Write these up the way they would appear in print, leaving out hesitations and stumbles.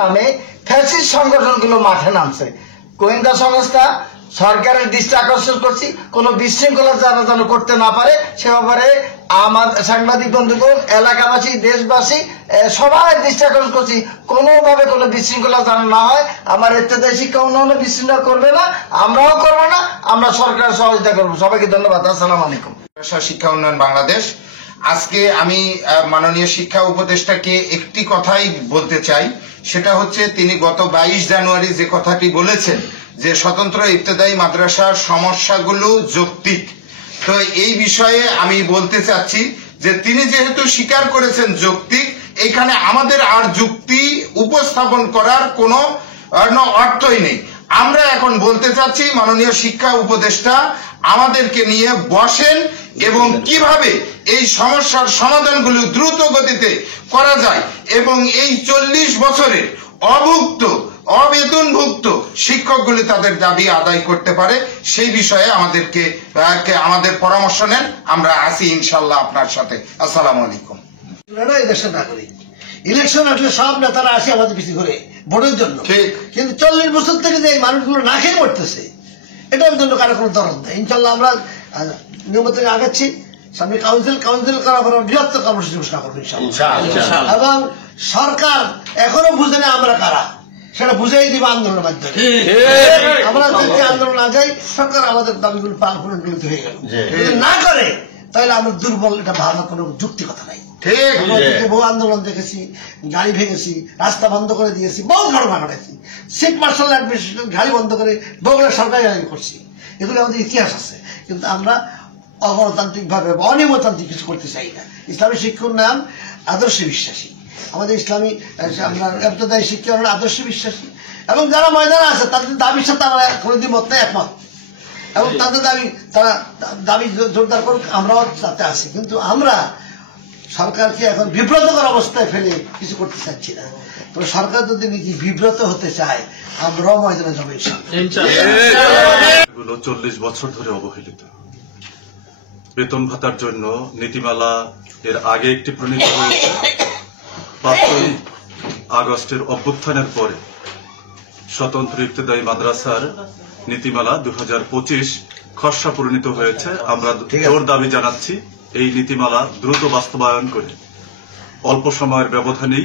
নামে ফ্যাসিস্ট সংগঠনগুলো মাঠে নামছে। গোয়েন্দা সংস্থা সরকারের দৃষ্টি আকর্ষণ করছি, কোন বিশৃঙ্খলা যারা যেন করতে না পারে সে ব্যাপারে আমাদের সাংবাদিক বন্ধুগণ, এলাকাবাসী, দেশবাসী সবাই দৃষ্টি আকর্ষণ করছি, কোনোভাবে কোনো বিশৃঙ্খলা যেন না হয়। আমার ইত্তেদায়ী শিক্ষা উন্নয়ন বিশৃঙ্খলা করবে না, আমরাও করবো না, আমরা সরকারের সহযোগিতা করবো। সবাইকে ধন্যবাদ। আসসালামু আলাইকুম। শিক্ষা উন্নয়ন বাংলাদেশ। আজকে আমি মাননীয় শিক্ষা উপদেষ্টাকে একটি কথাই বলতে চাই, সেটা হচ্ছে তিনি গত 22 জানুয়ারি যে কথাটি বলেছেন যে স্বতন্ত্র ইবতেদায়ী মাদ্রাসার সমস্যাগুলো যৌক্তিক। তো এই বিষয়ে আমি বলতে চাচ্ছি যে তিনি যেহেতু স্বীকার করেছেন যৌক্তিক, এখানে আমাদের আর যুক্তি উপস্থাপন করার কোনো অর্থই নেই। আমরা এখন বলতে চাচ্ছি মাননীয় শিক্ষা উপদেষ্টা আমাদেরকে নিয়ে বসেন এবং কিভাবে এই সমস্যার সমাধানগুলো দ্রুত গতিতে করা যায় এবং এই 40 বছরের অবেতনভুক্ত শিক্ষকগুলি তাদের দাবি আদায় করতে পারে সেই বিষয়ে আমাদের পরামর্শ নেন। আমরা আছি ইনশাল্লাহ আপনার সাথে। আসসালামু আলাইকুম। ইলেকশন আসলে সব নেতারা আসে আমাদের পিছিয়ে ঘুরে ভোটের জন্য, কিন্তু 40 বছর থেকে যে এই মানুষগুলো না খেয়ে মরতেছে, এটার জন্য কারো কোনো দরদ নেই। ইনশাল্লাহ আমরা নিয়মিত আগাচ্ছি। সামনে কাউন্সিল করার পর বৃহত্তর কর্মসূচি ঘোষণা করবো ইনশাল্লাহ। এবং সরকার এখনো বুঝে না আমরা কারা, সেটা বুঝাই দিব আন্দোলনের মাধ্যমে। আমরা যদি আন্দোলন না যাই, সরকার আমাদের দাবিগুলো পূরণগুলিত হয়ে গেল। যদি না করে তাহলে আমরা দুর্বল, এটা ভালো কোনো যুক্তি কথা নাই। বহু আন্দোলন দেখেছি, গাড়ি ভেঙেছি, রাস্তা বন্ধ করে দিয়েছি, বহু ঘটনা ঘটেছি, সিট মার্শাল গাড়ি বন্ধ করে বহুগুলো সরকারি গাড়ি করছি, এগুলো আমাদের ইতিহাস আছে। কিন্তু আমরা অগণতান্ত্রিক ভাবে অনিয়মতান্ত্রিক কিছু করতে চাই না। ইসলামী শিক্ষা উন্নয়ন আদর্শে বিশ্বাসী, আমাদের ইসলামী আমরা ইবতেদায়ী শিক্ষা উন্নয়ন আদর্শে বিশ্বাসী, এবং যারা ময়দানে আছে তাদের দাবির সাথে আমরা কোনোদিন মত নেই, একমত, এবং তাদের তারা দাবি জোরদার করুক, আমরাও তাতে আছি। কিন্তু আমরা সরকারকে এখন বিব্রতকর অবস্থায় ফেলে কিছু করতে চাচ্ছি না। তবে সরকার যদি নিজে বিব্রত হতে চায়, আমরাও ময়দানে যাবো ইনশাআল্লাহ। 40 বছর ধরে অবহেলিত বেতন ভাতার জন্য নীতিমালা এর আগে একটি প্রণীত হয়েছে। 5ই আগস্টের অভ্যুত্থানের পরে স্বতন্ত্র ইবতেদায়ী মাদ্রাসার নীতিমালা 2025 খসড়া পরিণত হয়েছে। আমরা জোর দাবি জানাচ্ছি এই নীতিমালা দ্রুত বাস্তবায়ন করে অল্প সময়ের ব্যবধানেই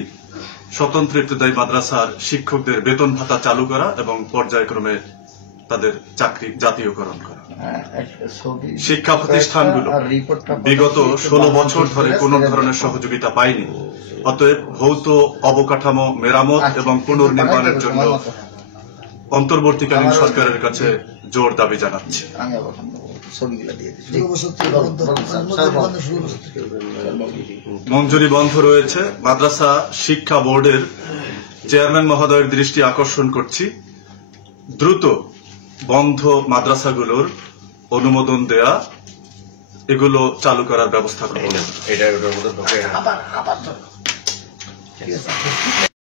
স্বতন্ত্র ইবতেদায়ী মাদ্রাসার শিক্ষকদের বেতন ভাতা চালু করা এবং পর্যায়ক্রমে তাদের চাকরি জাতীয়করণ করা। শিক্ষা প্রতিষ্ঠানগুলো বিগত 16 বছর ধরে কোন ধরনের সহযোগিতা পায়নি। অতএব ভৌত অবকাঠামো মেরামত এবং পুনর্নির্মাণের জন্য অন্তর্বর্তীকালীন সরকারের কাছে জোর দাবি জানাচ্ছি। মঞ্জুরি বন্ধ রয়েছে। মাদ্রাসা শিক্ষা বোর্ডের চেয়ারম্যান মহোদয়ের দৃষ্টি আকর্ষণ করছি, দ্রুত বন্ধ মাদ্রাসাগুলোর অনুমোদন দেয়া, এগুলো চালু করার ব্যবস্থা করবেন।